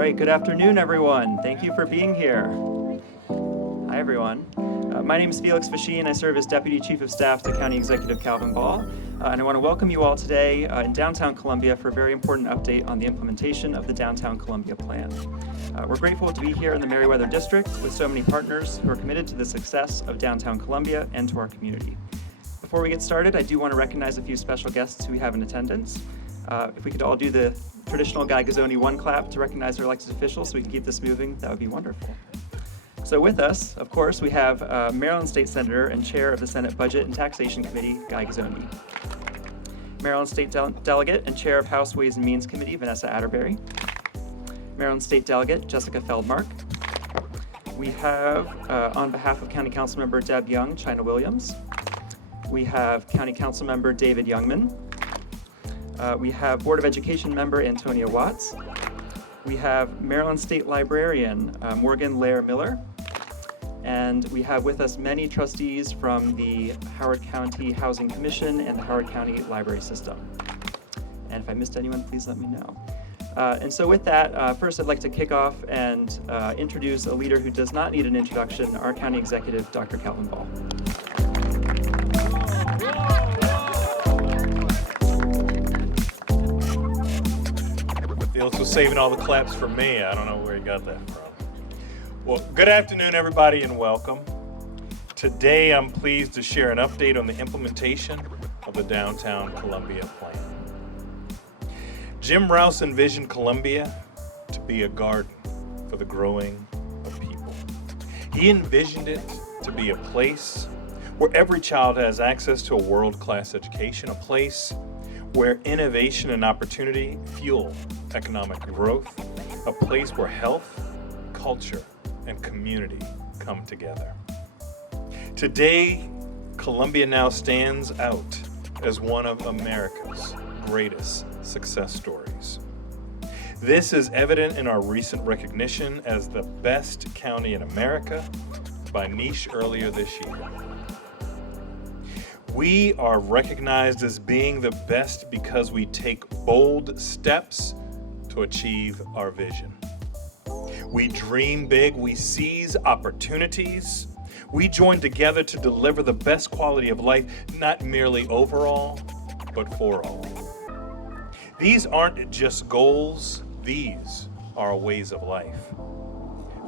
right, good afternoon, everyone. Thank you for being here. Hi, everyone. My name is Felix Fasheen. I serve as Deputy Chief of Staff to County Executive Calvin Ball, and I want to welcome you all today in downtown Columbia for a very important update on the implementation of the Downtown Columbia Plan. We're grateful to be here in the Meriwether District with so many partners who are committed to the success of downtown Columbia and to our community. Before we get started, I do want to recognize a few special guests who we have in attendance. If we could all do the traditional Guy Gazzoni one clap to recognize our elected officials so we can keep this moving, that would be wonderful. So with us, of course, we have Maryland State Senator and Chair of the Senate Budget and Taxation Committee, Guy Gazzoni. Maryland State Delegate and Chair of House Ways and Means Committee, Vanessa Atterbury. Maryland State Delegate, Jessica Feldmark. We have, on behalf of County Councilmember Deb Young, China Williams. We have County Councilmember David Youngman. We have Board of Education member Antonia Watts. We have Maryland State Librarian Morgan Lair Miller. And we have with us many trustees from the Howard County Housing Commission and the Howard County Library System. And if I missed anyone, please let me know. And so with that, first I'd like to kick off and introduce a leader who does not need an introduction, our County Executive, Dr. Calvin Ball. Felix was saving all the claps for me. I don't know where he got that from. Well, good afternoon, everybody, and welcome. Today, I'm pleased to share an update on the implementation of the Downtown Columbia Plan. Jim Rouse envisioned Columbia to be a garden for the growing of people. He envisioned it to be a place where every child has access to a world-class education, a place where innovation and opportunity fuel economic growth, a place where health, culture, and community come together. Today, Columbia now stands out as one of America's greatest success stories. This is evident in our recent recognition as the best county in America by Niche earlier this year. We are recognized as being the best because we take bold steps to achieve our vision. We dream big, we seize opportunities, we join together to deliver the best quality of life, not merely overall, but for all. These aren't just goals, these are ways of life.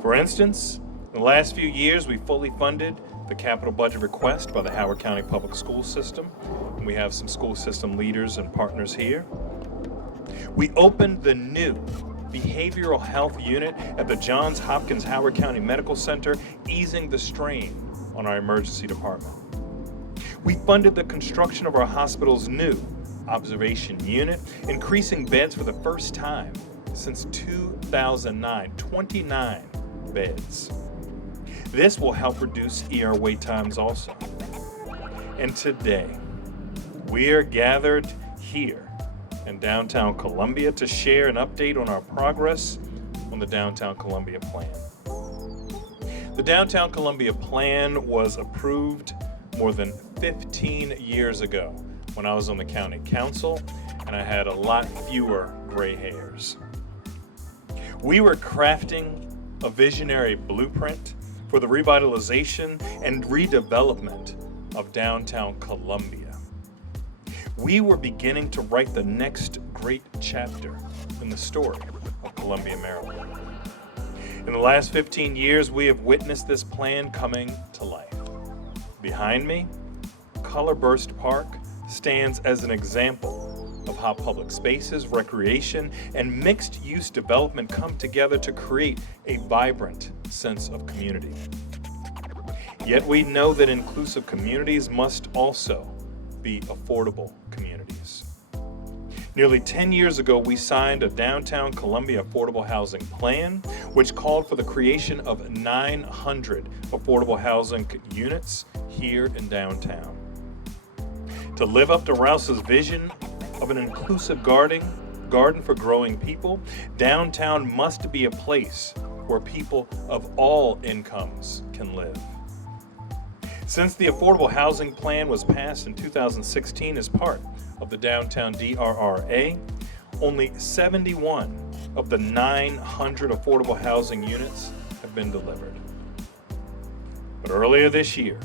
For instance, in the last few years, we fully funded the capital budget request by the Howard County Public School System, and we have some school system leaders and partners here. We opened the new behavioral health unit at the Johns Hopkins Howard County Medical Center, easing the strain on our emergency department. We funded the construction of our hospital's new observation unit, increasing beds for the first time since 2009, 29 beds. This will help reduce ER wait times also. And today, we are gathered here in downtown Columbia to share an update on our progress on the Downtown Columbia Plan. The Downtown Columbia Plan was approved more than 15 years ago when I was on the county council and I had a lot fewer gray hairs. We were crafting a visionary blueprint for the revitalization and redevelopment of downtown Columbia. We were beginning to write the next great chapter in the story of Columbia, Maryland. In the last 15 years, we have witnessed this plan coming to life. Behind me, Colorburst Park stands as an example of how public spaces, recreation, and mixed-use development come together to create a vibrant sense of community. Yet we know that inclusive communities must also be affordable communities. Nearly 10 years ago, we signed a Downtown Columbia Affordable Housing Plan, which called for the creation of 900 affordable housing units here in downtown. To live up to Rouse's vision of an inclusive garden for growing people, downtown must be a place where people of all incomes can live. Since the Affordable Housing Plan was passed in 2016 as part of the Downtown DRRA, only 71 of the 900 affordable housing units have been delivered. But earlier this year,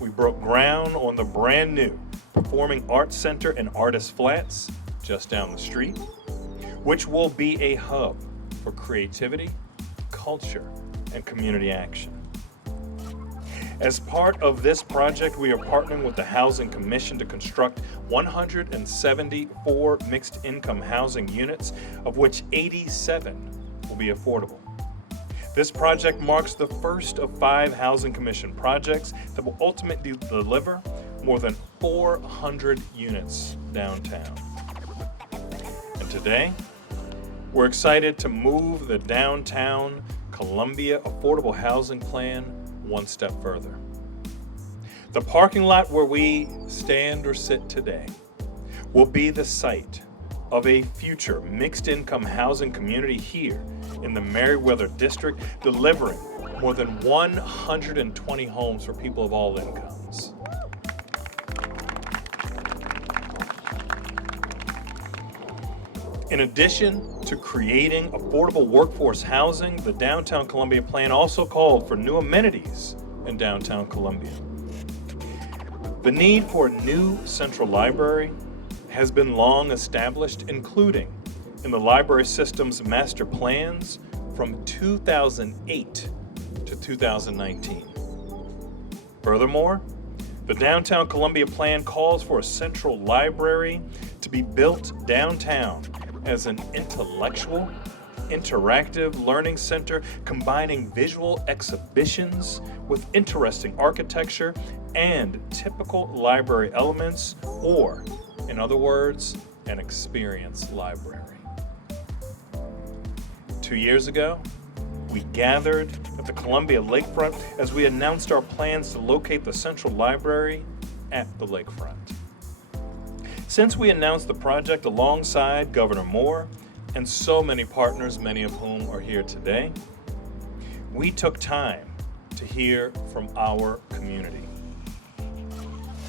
we broke ground on the brand new Performing Arts Center and Artist Flats just down the street, which will be a hub for creativity, culture, and community action. As part of this project, we are partnering with the Housing Commission to construct 174 mixed-income housing units, of which 87 will be affordable. This project marks the first of 5 Housing Commission projects that will ultimately deliver more than 400 units downtown. And today, we're excited to move the downtown Columbia Affordable Housing Plan one step further. The parking lot where we stand or sit today will be the site of a future mixed-income housing community here in the Merriweather District, delivering more than 120 homes for people of all incomes. In addition to creating affordable workforce housing, the Downtown Columbia Plan also called for new amenities in downtown Columbia. The need for a new central library has been long established, including in the library system's master plans from 2008 to 2019. Furthermore, the Downtown Columbia Plan calls for a central library to be built downtown as an intellectual, interactive learning center combining visual exhibitions with interesting architecture and typical library elements, or, in other words, an experience library. 2 years ago, we gathered at the Columbia Lakefront as we announced our plans to locate the Central Library at the Lakefront. Since we announced the project alongside Governor Moore and so many partners, many of whom are here today, we took time to hear from our community.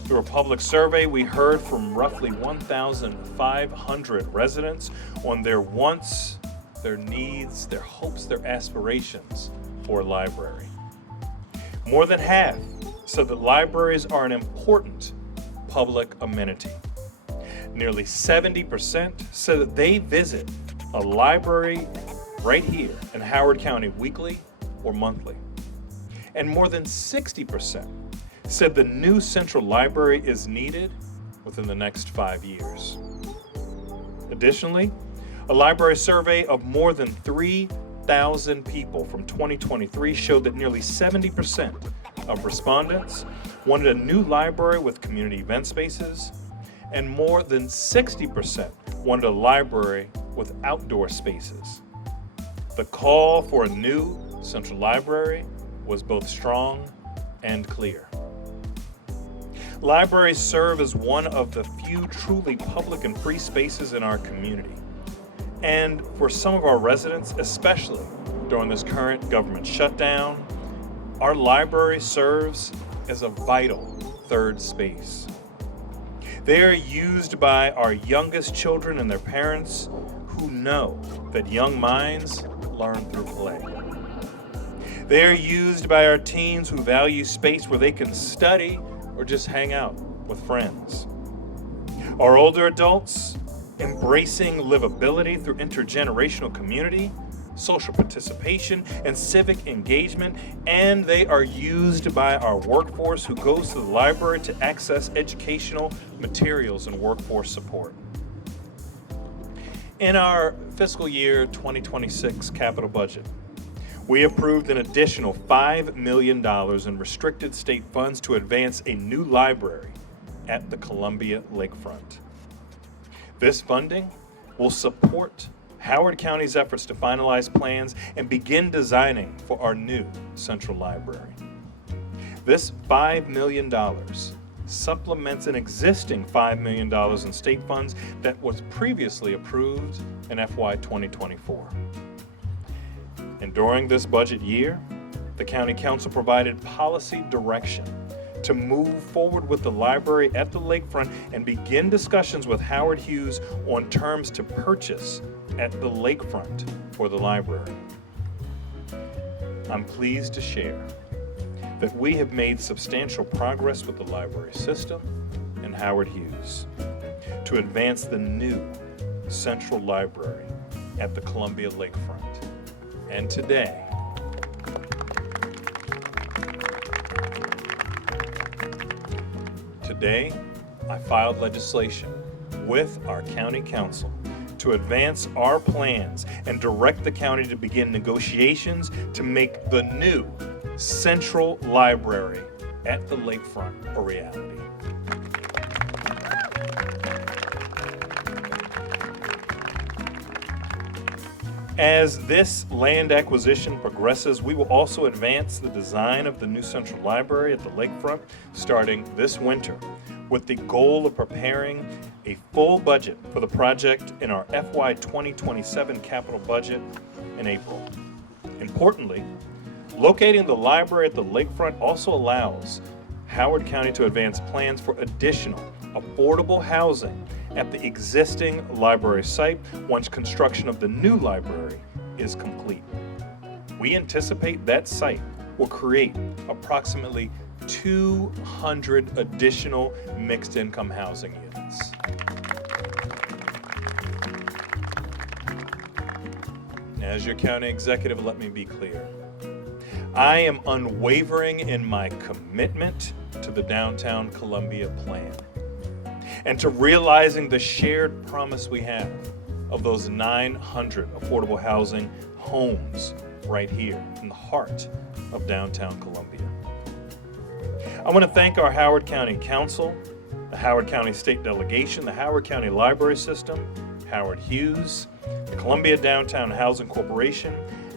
Through a public survey, we heard from roughly 1,500 residents on their wants, their needs, their hopes, their aspirations for a library. More than half said that libraries are an important public amenity. Nearly 70% said that they visit a library right here in Howard County weekly or monthly. And more than 60% said the new central library is needed within the next 5 years. Additionally, a library survey of more than 3,000 people from 2023 showed that nearly 70% of respondents wanted a new library with community event spaces, and more than 60% wanted a library with outdoor spaces. The call for a new central library was both strong and clear. Libraries serve as one of the few truly public and free spaces in our community. And for some of our residents, especially during this current government shutdown, our library serves as a vital third space. They are used by our youngest children and their parents who know that young minds learn through play. They are used by our teens who value space where they can study or just hang out with friends. Our older adults embracing livability through intergenerational community, social participation, and civic engagement, and they are used by our workforce who goes to the library to access educational materials and workforce support. In our fiscal year 2026 capital budget, we approved an additional $5 million in restricted state funds to advance a new library at the Columbia Lakefront. This funding will support Howard County's efforts to finalize plans and begin designing for our new central library. This $5 million supplements an existing $5 million in state funds that was previously approved in FY 2024. And during this budget year, the County Council provided policy direction to move forward with the library at the Lakefront and begin discussions with Howard Hughes on terms to purchase at the Lakefront for the library. I'm pleased to share that we have made substantial progress with the library system and Howard Hughes to advance the new Central Library at the Columbia Lakefront. And today, I filed legislation with our county council to advance our plans and direct the county to begin negotiations to make the new Central Library at the Lakefront a reality. As this land acquisition progresses, we will also advance the design of the new Central Library at the Lakefront starting this winter, with the goal of preparing a full budget for the project in our FY 2027 capital budget in April. Importantly, locating the library at the Lakefront also allows Howard County to advance plans for additional affordable housing at the existing library site once construction of the new library is complete. We anticipate that site will create approximately 200 additional mixed-income housing units. As your county executive, let me be clear. I am unwavering in my commitment to the Downtown Columbia plan and to realizing the shared promise we have of those 900 affordable housing homes right here in the heart of downtown Columbia. I want to thank our Howard County Council, the Howard County State Delegation, the Howard County Library System, Howard Hughes, the Columbia Downtown Housing Corporation,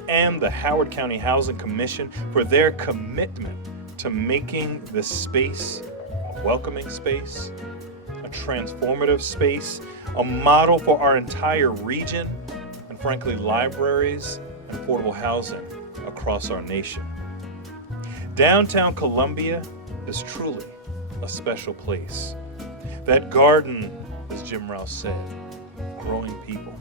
and the Howard County Housing Commission for their commitment to making this space a welcoming space, a transformative space, a model for our entire region, and frankly, libraries and affordable housing across our nation. Downtown Columbia is truly a special place. That garden, as Jim Rouse said, growing people.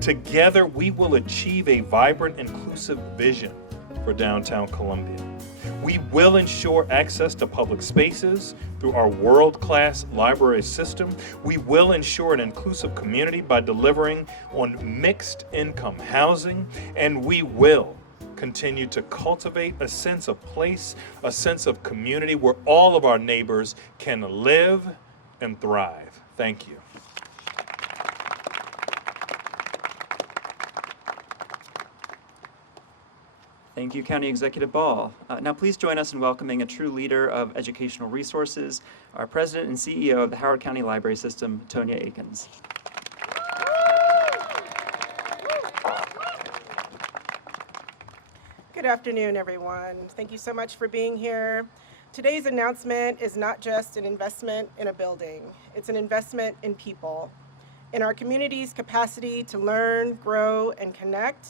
Together, we will achieve a vibrant, inclusive vision for downtown Columbia. We will ensure access to public spaces through our world-class library system. We will ensure an inclusive community by delivering on mixed-income housing, and we will continue to cultivate a sense of place, a sense of community where all of our neighbors can live and thrive. Thank you. Thank you, County Executive Ball. Now please join us in welcoming a true leader of educational resources, our President and CEO of the Howard County Library System, Tonya Akins. Good afternoon, everyone. Thank you so much for being here. Today's announcement is not just an investment in a building, it's an investment in people, in our community's capacity to learn, grow, and connect.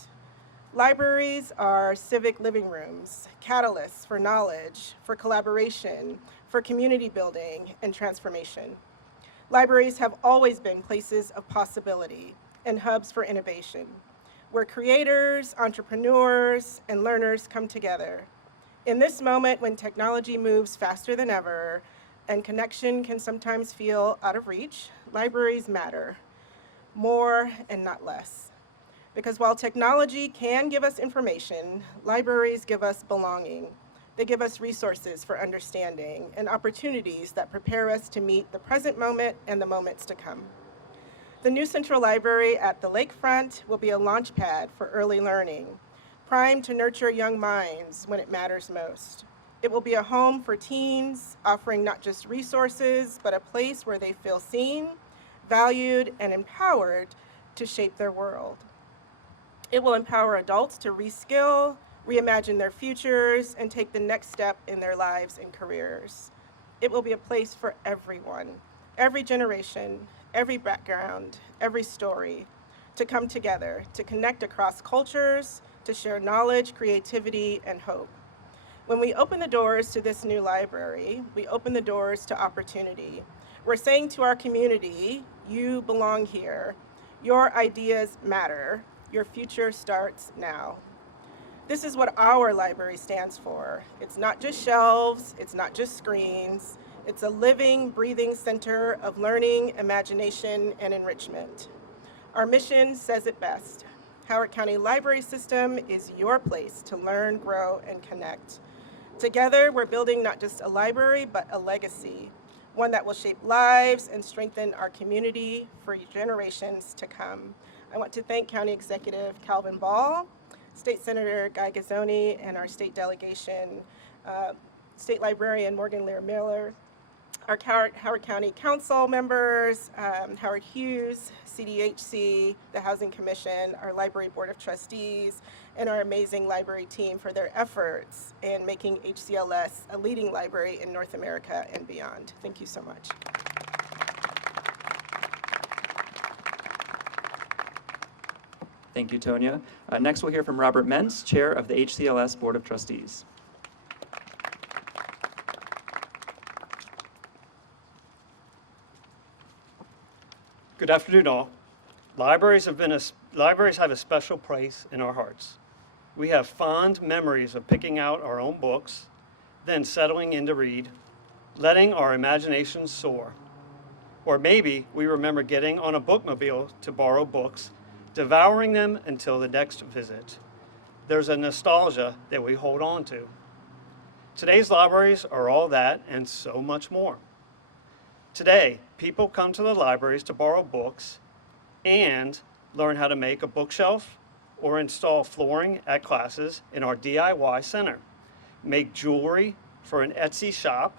Libraries are civic living rooms, catalysts for knowledge, for collaboration, for community building and transformation. Libraries have always been places of possibility and hubs for innovation, where creators, entrepreneurs, and learners come together. In this moment when technology moves faster than ever and connection can sometimes feel out of reach, libraries matter more and not less. Because while technology can give us information, libraries give us belonging. They give us resources for understanding and opportunities that prepare us to meet the present moment and the moments to come. The new Central Library at the Lakefront will be a launch pad for early learning, primed to nurture young minds when it matters most. It will be a home for teens, offering not just resources, but a place where they feel seen, valued, and empowered to shape their world. It will empower adults to reskill, reimagine their futures, and take the next step in their lives and careers. It will be a place for everyone, every generation, every background, every story, to come together, to connect across cultures, to share knowledge, creativity, and hope. When we open the doors to this new library, we open the doors to opportunity. We're saying to our community, you belong here. Your ideas matter. Your future starts now. This is what our library stands for. It's not just shelves, it's not just screens. It's a living, breathing center of learning, imagination, and enrichment. Our mission says it best. Howard County Library System is your place to learn, grow, and connect. Together, we're building not just a library, but a legacy, one that will shape lives and strengthen our community for generations to come. I want to thank County Executive Calvin Ball, State Senator Guy Gazzoni, and our state delegation, State Librarian Morgan Lear-Miller, our Howard County Council members, Howard Hughes, CDHC, the Housing Commission, our Library Board of Trustees, and our amazing library team for their efforts in making HCLS a leading library in North America and beyond. Thank you so much. Thank you, Tonya. Next, we'll hear from Robert Mentz, Chair of the HCLS Board of Trustees. Good afternoon, all. Libraries have a special place in our hearts. We have fond memories of picking out our own books, then settling in to read, letting our imaginations soar. Or maybe we remember getting on a bookmobile to borrow books, devouring them until the next visit. There's a nostalgia that we hold on to. Today's libraries are all that and so much more. Today, people come to the libraries to borrow books and learn how to make a bookshelf or install flooring at classes in our DIY center, make jewelry for an Etsy shop,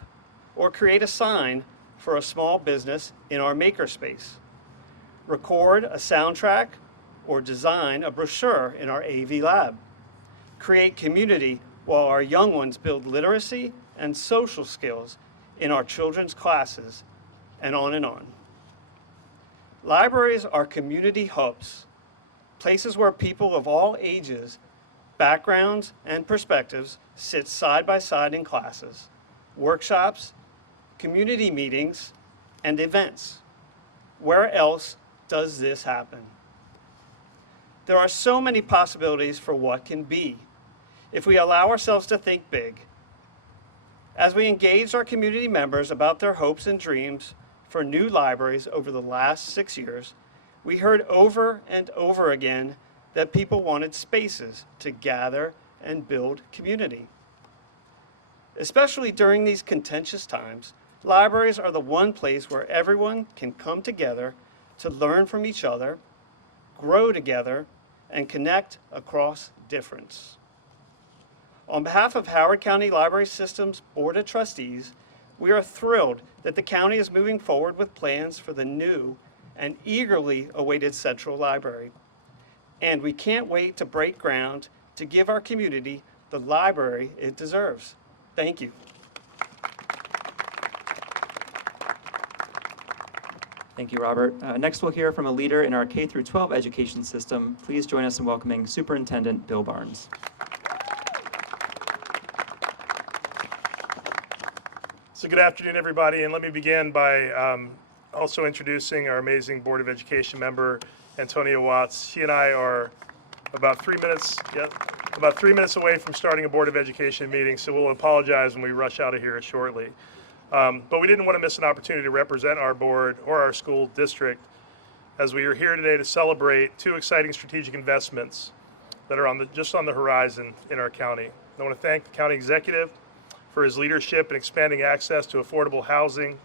or create a sign for a small business in our makerspace, record a soundtrack or design a brochure in our AV lab, create community while our young ones build literacy and social skills in our children's classes, and on and on. Libraries are community hubs, places where people of all ages, backgrounds, and perspectives sit side by side in classes, workshops, community meetings, and events. Where else does this happen? There are so many possibilities for what can be if we allow ourselves to think big. As we engaged our community members about their hopes and dreams for new libraries over the last 6 years, we heard over and over again that people wanted spaces to gather and build community. Especially during these contentious times, libraries are the one place where everyone can come together to learn from each other, grow together, and connect across difference. On behalf of Howard County Library System's Board of Trustees, we are thrilled that the county is moving forward with plans for the new and eagerly awaited Central Library. And we can't wait to break ground to give our community the library it deserves. Thank you. Thank you, Robert. Next, we'll hear from a leader in our K-12 education system. Please join us in welcoming Superintendent Bill Barnes. So good afternoon, everybody, and let me begin by also introducing our amazing Board of Education member, Antonia Watts. She and I are about 3 minutes away from starting a Board of Education meeting, so we'll apologize when we rush out of here shortly. But we didn't want to miss an opportunity to represent our board or our school district as we are here today to celebrate two exciting strategic investments that are just on the horizon in our county. I want to thank the county executive for his leadership in expanding access to affordable housing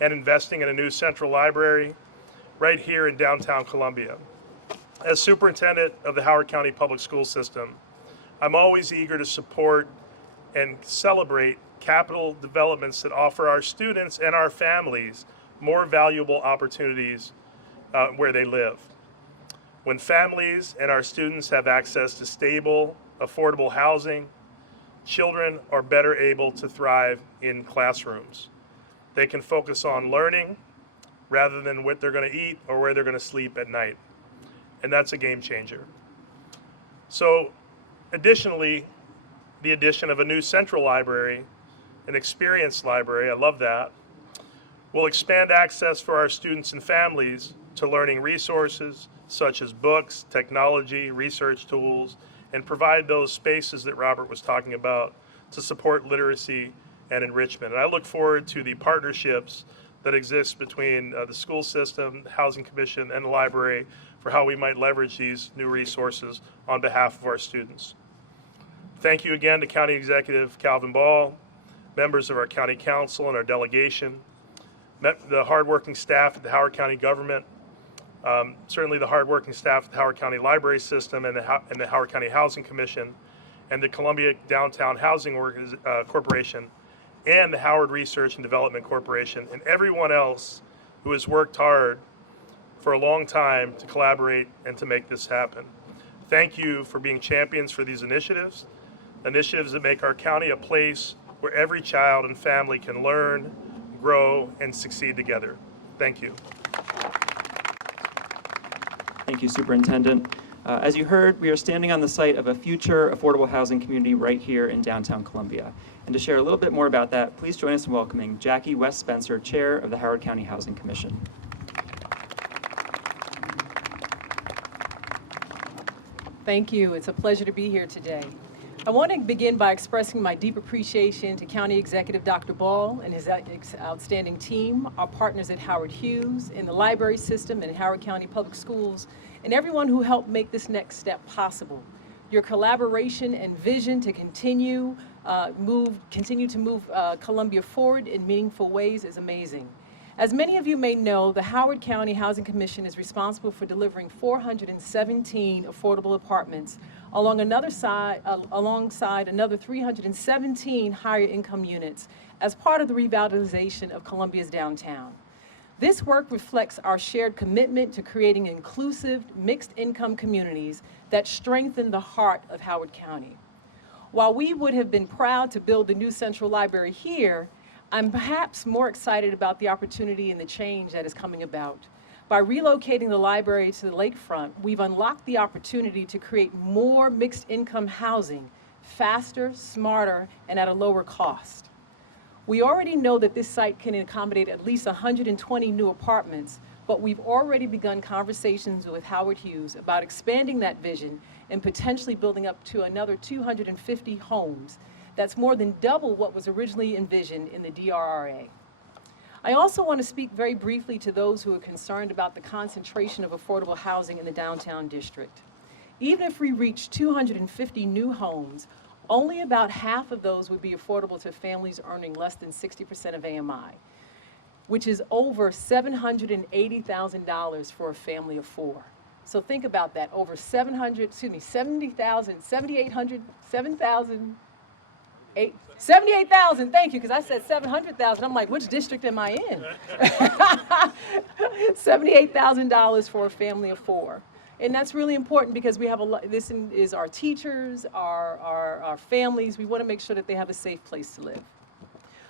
and investing in a new central library right here in downtown Columbia. As superintendent of the Howard County Public School System, I'm always eager to support and celebrate capital developments that offer our students and our families more valuable opportunities where they live. When families and our students have access to stable, affordable housing, children are better able to thrive in classrooms. They can focus on learning rather than what they're going to eat or where they're going to sleep at night. And that's a game changer. So additionally, the addition of a new central library, an experienced library, I love that. We'll expand access for our students and families to learning resources such as books, technology, research tools, and provide those spaces that Robert was talking about to support literacy and enrichment. And I look forward to the partnerships that exist between the school system, the Housing Commission, and the library for how we might leverage these new resources on behalf of our students. Thank you again to County Executive Calvin Ball, members of our County Council and our delegation, the hardworking staff at the Howard County government, certainly the hardworking staff at the Howard County Library System and the Howard County Housing Commission, and the Columbia Downtown Housing Corporation, and the Howard Research and Development Corporation, and everyone else who has worked hard for a long time to collaborate and to make this happen. Thank you for being champions for these initiatives that make our county a place where every child and family can learn, grow, and succeed together. Thank you. Thank you, Superintendent. As you heard, we are standing on the site of a future affordable housing community right here in downtown Columbia. And to share a little bit more about that, please join us in welcoming Jackie West Spencer, Chair of the Howard County Housing Commission. Thank you. It's a pleasure to be here today. I want to begin by expressing my deep appreciation to County Executive Dr. Ball and his outstanding team, our partners at Howard Hughes, in the library system, and Howard County Public Schools, and everyone who helped make this next step possible. Your collaboration and vision to continue to move Columbia forward in meaningful ways is amazing. As many of you may know, the Howard County Housing Commission is responsible for delivering 417 affordable apartments alongside another 317 higher income units as part of the revitalization of Columbia's downtown. This work reflects our shared commitment to creating inclusive, mixed income communities that strengthen the heart of Howard County. While we would have been proud to build the new central library here, I'm perhaps more excited about the opportunity and the change that is coming about. By relocating the library to the Lakefront, we've unlocked the opportunity to create more mixed income housing, faster, smarter, and at a lower cost. We already know that this site can accommodate at least 120 new apartments, but we've already begun conversations with Howard Hughes about expanding that vision and potentially building up to another 250 homes. That's more than double what was originally envisioned in the DRRA. I also want to speak very briefly to those who are concerned about the concentration of affordable housing in the downtown district. Even if we reach 250 new homes, only about half of those would be affordable to families earning less than 60% of AMI, which is over $780,000 for a family of four. So think about that, over 78,000, thank you, because I said 700,000. I'm like, which district am I in? $78,000 for a family of four. And that's really important because we have this is our teachers, our families. We want to make sure that they have a safe place to live.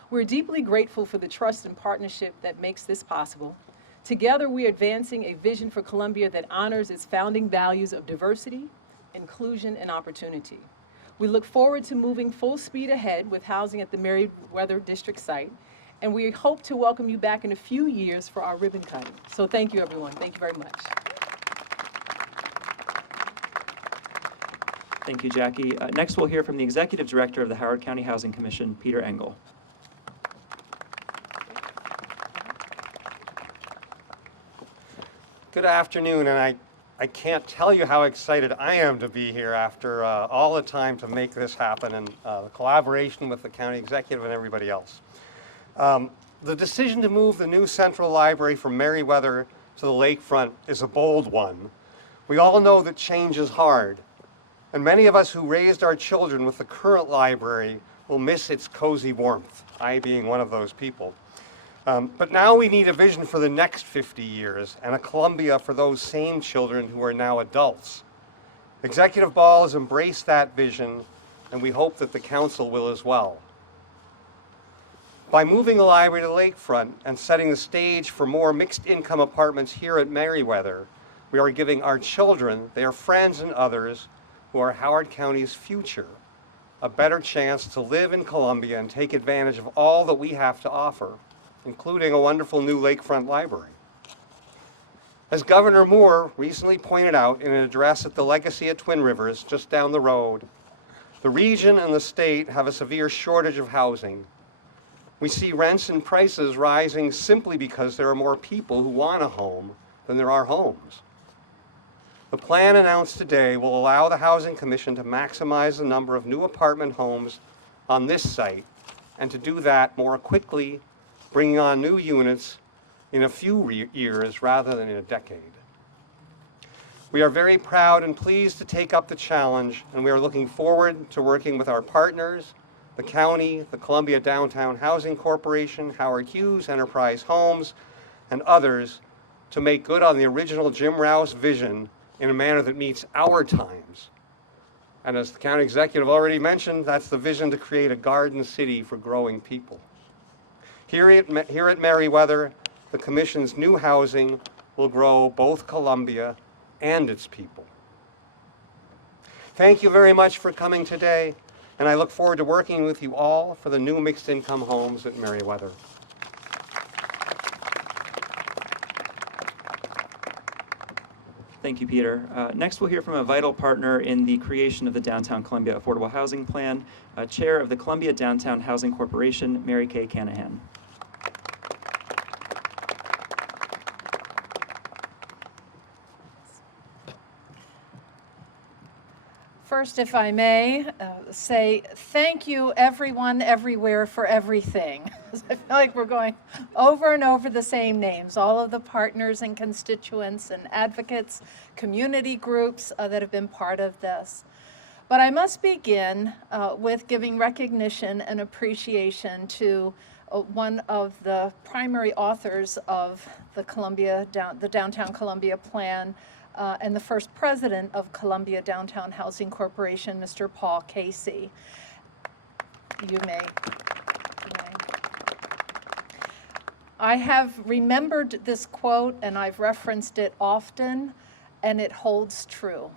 We're deeply grateful for the trust and partnership that makes this possible. Together, we are advancing a vision for Columbia that honors its founding values of diversity, inclusion, and opportunity. We look forward to moving full speed ahead with housing at the Meriwether District site, and we hope to welcome you back in a few years for our ribbon cutting. So thank you, everyone. Thank you very much. Thank you, Jackie. Next, we'll hear from the Executive Director of the Howard County Housing Commission, Peter Engel. Good afternoon, and I can't tell you how excited I am to be here after all the time to make this happen and the collaboration with the county executive and everybody else. The decision to move the new central library from Meriwether to the Lakefront is a bold one. We all know that change is hard, and many of us who raised our children with the current library will miss its cozy warmth, I being one of those people. But now we need a vision for the next 50 years and a Columbia for those same children who are now adults. Executive Ball has embraced that vision, and we hope that the council will as well. By moving the library to Lakefront and setting the stage for more mixed income apartments here at Meriwether, we are giving our children, their friends, and others who are Howard County's future a better chance to live in Columbia and take advantage of all that we have to offer, including a wonderful new lakefront library. As Governor Moore recently pointed out in an address at the Legacy at Twin Rivers, just down the road, the region and the state have a severe shortage of housing. We see rents and prices rising simply because there are more people who want a home than there are homes. The plan announced today will allow the Housing Commission to maximize the number of new apartment homes on this site, and to do that more quickly, bringing on new units in a few years rather than in a decade. We are very proud and pleased to take up the challenge, and we are looking forward to working with our partners, the county, the Columbia Downtown Housing Corporation, Howard Hughes Enterprise Homes, and others to make good on the original Jim Rouse vision in a manner that meets our times. And as the county executive already mentioned, that's the vision to create a garden city for growing people. Here at Meriwether, the Commission's new housing will grow both Columbia and its people. Thank you very much for coming today, and I look forward to working with you all for the new mixed-income homes at Meriwether. Thank you, Peter. Next, we'll hear from a vital partner in the creation of the Downtown Columbia Affordable Housing Plan, Chair of the Columbia Downtown Housing Corporation, Mary Kay Canahan. First, if I may, say thank you everyone, everywhere, for everything. I feel like we're going over and over the same names, all of the partners and constituents and advocates, community groups that have been part of this. But I must begin with giving recognition and appreciation to one of the primary authors of the Downtown Columbia Plan, and the first president of Columbia Downtown Housing Corporation, Mr. Paul Casey. You may. I have remembered this quote, and I've referenced it often, and it holds true.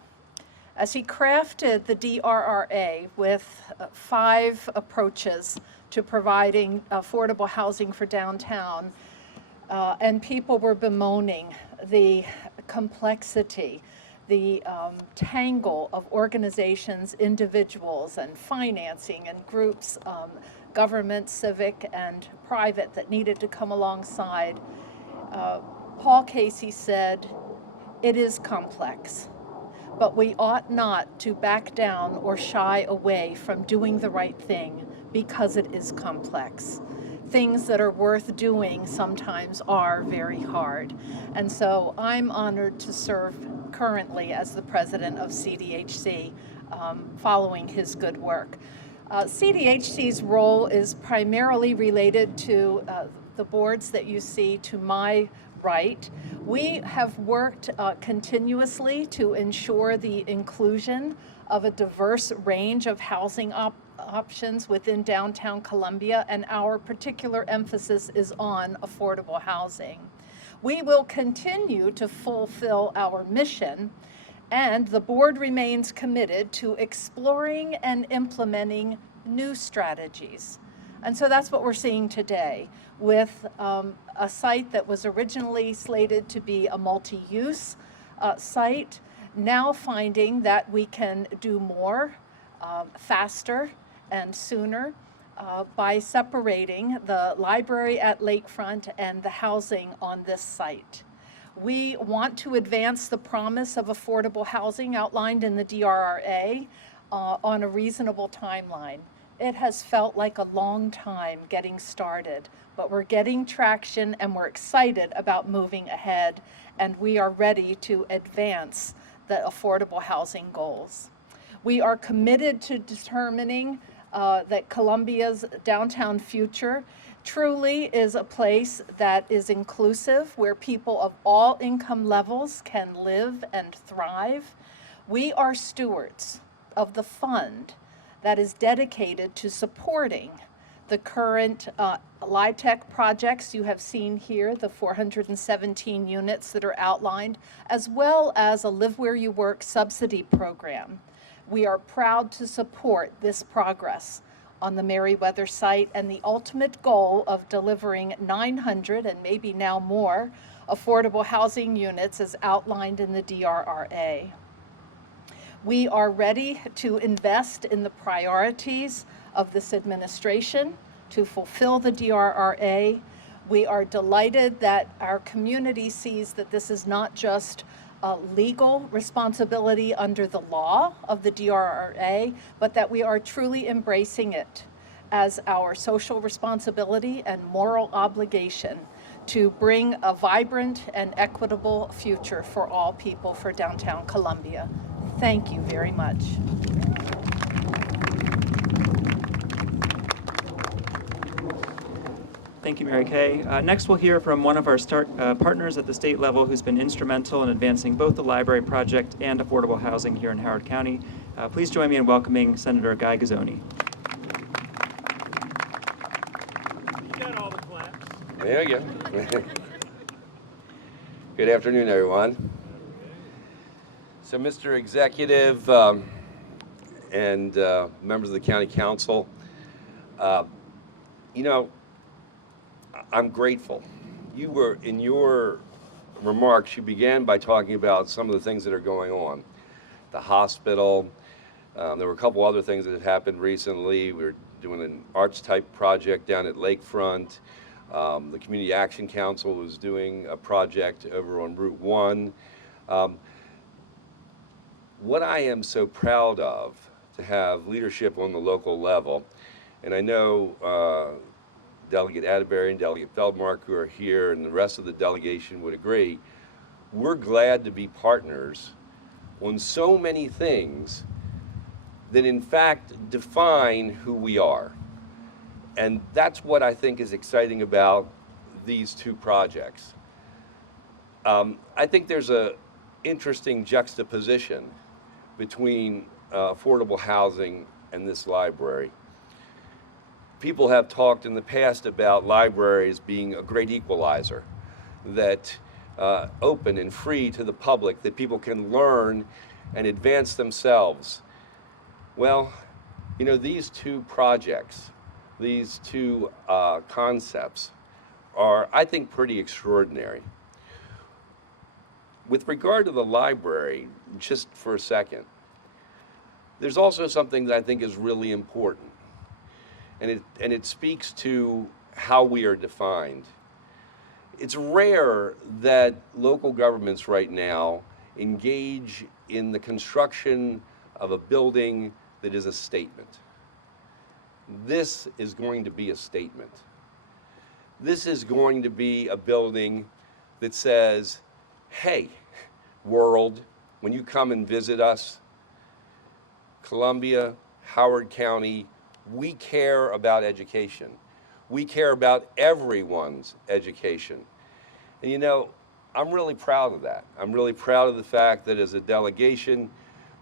As he crafted the DRRA with 5 approaches to providing affordable housing for downtown, and people were bemoaning the complexity, the tangle of organizations, individuals, and financing, and groups, government, civic, and private, that needed to come alongside. Paul Casey said, "It is complex, but we ought not to back down or shy away from doing the right thing because it is complex. Things that are worth doing sometimes are very hard." And so I'm honored to serve currently as the president of CDHC, following his good work. CDHC's role is primarily related to the boards that you see to my right. We have worked continuously to ensure the inclusion of a diverse range of housing options within downtown Columbia, and our particular emphasis is on affordable housing. We will continue to fulfill our mission, and the board remains committed to exploring and implementing new strategies. And so that's what we're seeing today with a site that was originally slated to be a multi-use site, now finding that we can do more faster and sooner by separating the library at Lakefront and the housing on this site. We want to advance the promise of affordable housing outlined in the DRRA on a reasonable timeline. It has felt like a long time getting started, but we're getting traction and we're excited about moving ahead, and we are ready to advance the affordable housing goals. We are committed to determining that Columbia's downtown future truly is a place that is inclusive, where people of all income levels can live and thrive. We are stewards of the fund that is dedicated to supporting the current LIHTC projects you have seen here, the 417 units that are outlined, as well as a Live Where You Work subsidy program. We are proud to support this progress on the Merriweather site and the ultimate goal of delivering 900 and maybe now more affordable housing units as outlined in the DRRA. We are ready to invest in the priorities of this administration to fulfill the DRRA. We are delighted that our community sees that this is not just a legal responsibility under the law of the DRRA, but that we are truly embracing it as our social responsibility and moral obligation to bring a vibrant and equitable future for all people for downtown Columbia. Thank you very much. Thank you, Mary Kay. Next, we'll hear from one of our partners at the state level who's been instrumental in advancing both the library project and affordable housing here in Howard County. Please join me in welcoming Senator Guy Gazzoni. You got all the claps. There you go. Good afternoon, everyone. So, Mr. Executive and members of the County Council, you know, I'm grateful. You were, in your remarks, you began by talking about some of the things that are going on. The hospital, there were a couple other things that have happened recently. We're doing an arts type project down at Lakefront. The Community Action Council was doing a project over on Route 1. What I am so proud of to have leadership on the local level, and I know Delegate Atterbury and Delegate Feldmark, who are here, and the rest of the delegation would agree, we're glad to be partners on so many things that in fact define who we are. And that's what I think is exciting about these two projects. I think there's an interesting juxtaposition between affordable housing and this library. People have talked in the past about libraries being a great equalizer, that open and free to the public, that people can learn and advance themselves. Well, you know, these two projects, these two concepts are, I think, pretty extraordinary. With regard to the library, just for a second, there's also something that I think is really important. And it speaks to how we are defined. It's rare that local governments right now engage in the construction of a building that is a statement. This is going to be a statement. This is going to be a building that says, hey, world, when you come and visit us, Columbia, Howard County, we care about education. We care about everyone's education. And you know, I'm really proud of that. I'm really proud of the fact that as a delegation,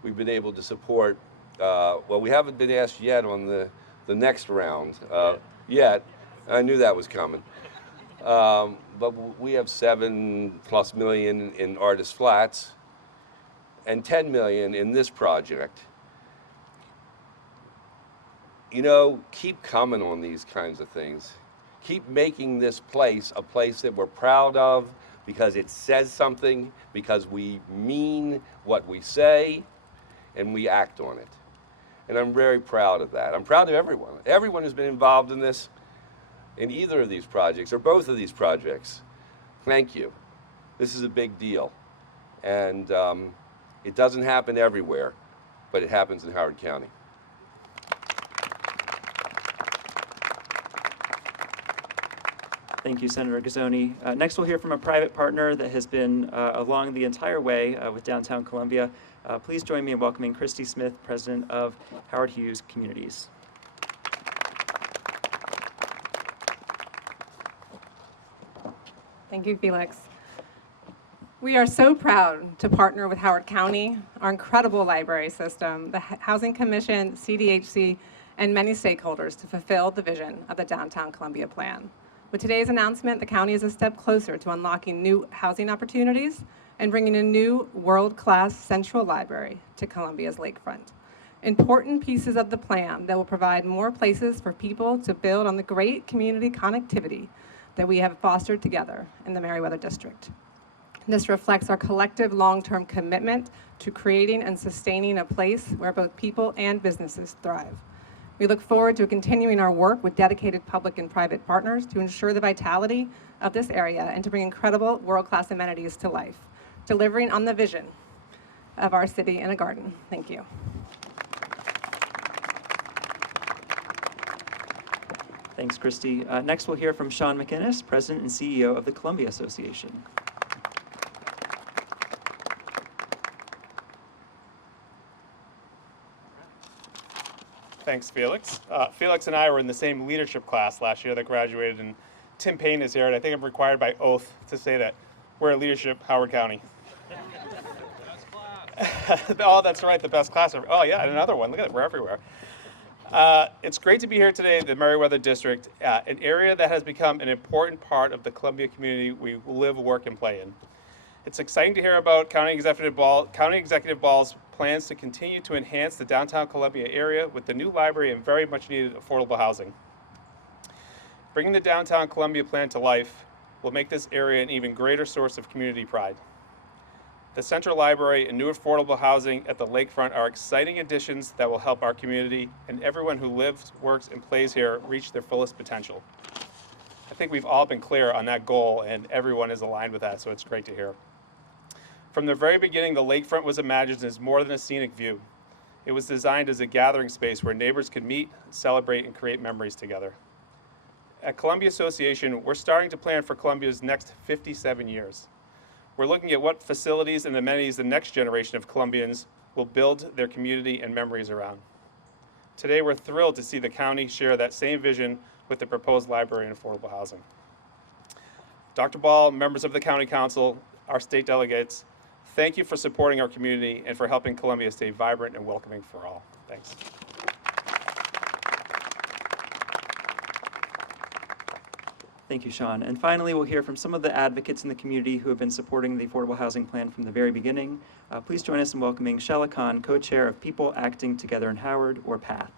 we've been able to support, well, we haven't been asked yet on the next round yet. I knew that was coming. But we have $7+ million in Artist Flats and $10 million in this project. You know, keep coming on these kinds of things. Keep making this place a place that we're proud of because it says something, because we mean what we say, and we act on it. And I'm very proud of that. I'm proud of everyone. Everyone who's been involved in this, in either of these projects, or both of these projects. Thank you. This is a big deal. And it doesn't happen everywhere, but it happens in Howard County. Thank you, Senator Gazzoni. Next, we'll hear from a private partner that has been along the entire way with downtown Columbia. Please join me in welcoming Christy Smith, President of Howard Hughes Communities. Thank you, Felix. We are so proud to partner with Howard County, our incredible library system, the Housing Commission, CDHC, and many stakeholders to fulfill the vision of the Downtown Columbia Plan. With today's announcement, the county is a step closer to unlocking new housing opportunities and bringing a new world-class central library to Columbia's Lakefront. important pieces of the plan that will provide more places for people to build on the great community connectivity that we have fostered together in the Meriwether District. This reflects our collective long-term commitment to creating and sustaining a place where both people and businesses thrive. We look forward to continuing our work with dedicated public and private partners to ensure the vitality of this area and to bring incredible world-class amenities to life, delivering on the vision of our city in a garden. Thank you. Thanks, Christy. Next, we'll hear from Sean McInnes, President and CEO of the Columbia Association. Thanks, Felix. Felix and I were in the same leadership class last year that graduated, and Tim Payne is here, and I think I'm required by oath to say that we're a leadership Howard County. Oh, that's right, the best class ever. Oh, yeah, and another one. Look at it, we're everywhere. It's great to be here today in the Meriwether District, an area that has become an important part of the Columbia community we live, work, and play in. It's exciting to hear about County Executive Ball's plans to continue to enhance the downtown Columbia area with the new library and very much needed affordable housing. Bringing the downtown Columbia plan to life will make this area an even greater source of community pride. The Central Library and new affordable housing at the Lakefront are exciting additions that will help our community and everyone who lives, works, and plays here reach their fullest potential. I think we've all been clear on that goal and everyone is aligned with that, so it's great to hear. From the very beginning, the Lakefront was imagined as more than a scenic view. It was designed as a gathering space where neighbors could meet, celebrate, and create memories together. At Columbia Association, we're starting to plan for Columbia's next 57 years. We're looking at what facilities and amenities the next generation of Columbians will build their community and memories around. Today, we're thrilled to see the county share that same vision with the proposed library and affordable housing. Dr. Ball, members of the County Council, our state delegates, thank you for supporting our community and for helping Columbia stay vibrant and welcoming for all. Thanks. Thank you, Sean. And finally, we'll hear from some of the advocates in the community who have been supporting the affordable housing plan from the very beginning. Please join us in welcoming Shella Khan, co-chair of People Acting Together in Howard, or PATH.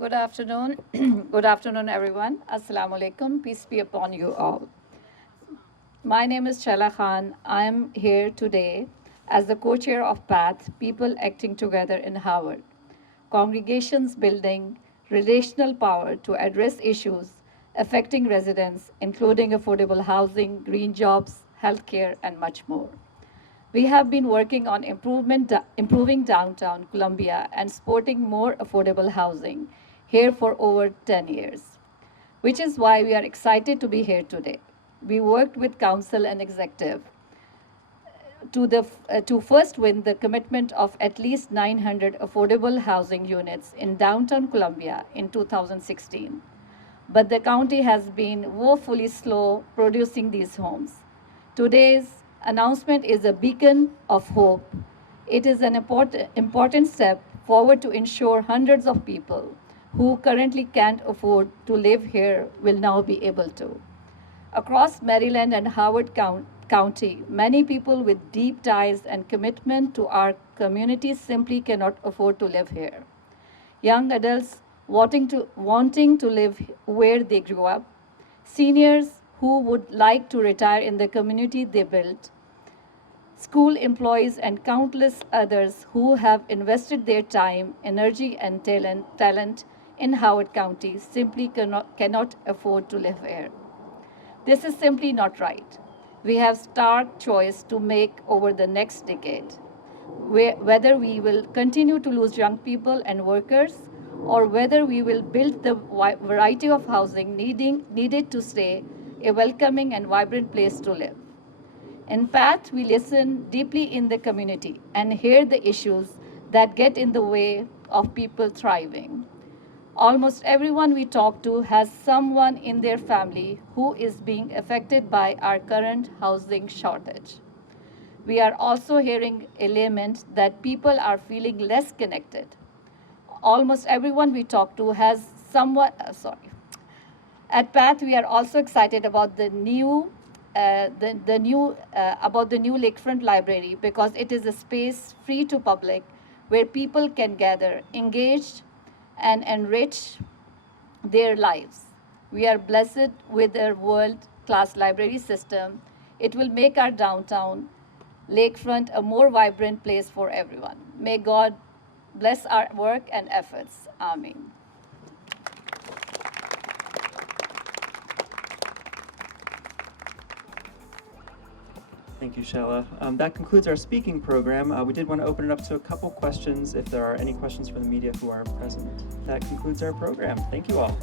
Good afternoon. Good afternoon, everyone. Assalamu alaikum. Peace be upon you all. My name is Shella Khan. I am here today as the co-chair of PATH, People Acting Together in Howard, congregations building relational power to address issues affecting residents, including affordable housing, green jobs, healthcare, and much more. We have been working on improving downtown Columbia and supporting more affordable housing here for over 10 years, which is why we are excited to be here today. We worked with council and executive to first win the commitment of at least 900 affordable housing units in downtown Columbia in 2016. But the county has been woefully slow producing these homes. Today's announcement is a beacon of hope. It is an important step forward to ensure hundreds of people who currently can't afford to live here will now be able to. Across Maryland and Howard County, many people with deep ties and commitment to our community simply cannot afford to live here. Young adults wanting to live where they grew up, seniors who would like to retire in the community they built, school employees, and countless others who have invested their time, energy, and talent in Howard County simply cannot afford to live here. This is simply not right. We have stark choice to make over the next decade, whether we will continue to lose young people and workers, or whether we will build the variety of housing needed to stay a welcoming and vibrant place to live. In PATH, we listen deeply in the community and hear the issues that get in the way of people thriving. Almost everyone we talk to has someone in their family who is being affected by our current housing shortage. We are also hearing a lament that people are feeling less connected. Almost everyone we talk to has At PATH, we are also excited about the new Lakefront Library because it is a space free to public where people can gather, engage, and enrich their lives. We are blessed with a world-class library system. It will make our downtown Lakefront a more vibrant place for everyone. May God bless our work and efforts. Amen. Thank you, Shella. That concludes our speaking program. We did want to open it up to a couple questions if there are any questions from the media who are present. That concludes our program. Thank you all.